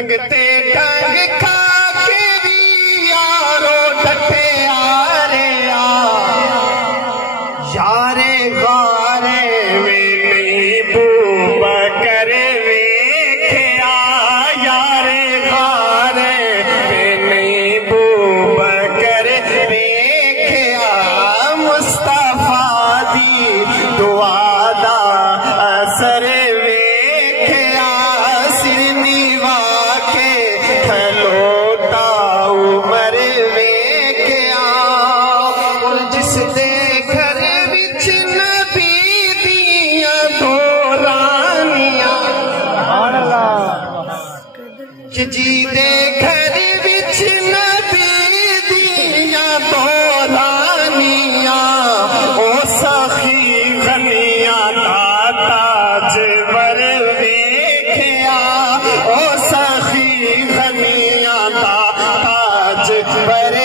संगते डंग खा के भी यारो डटे यारे गारे में नहीं बूबा करे वेख्या यारे गारे में नहीं बूबा करे वेख्या मुस्तफा दी दुआ दा असर वेख्या सिरनीवा के खलोता उमर वेख्या और जिस दे घर विच नबी दिया दो रानियां जी दे घर विच नबी दिया दो रानियां ओ सखी गनिया ताज वर वेख्या ओ सखी गनिया ताज वर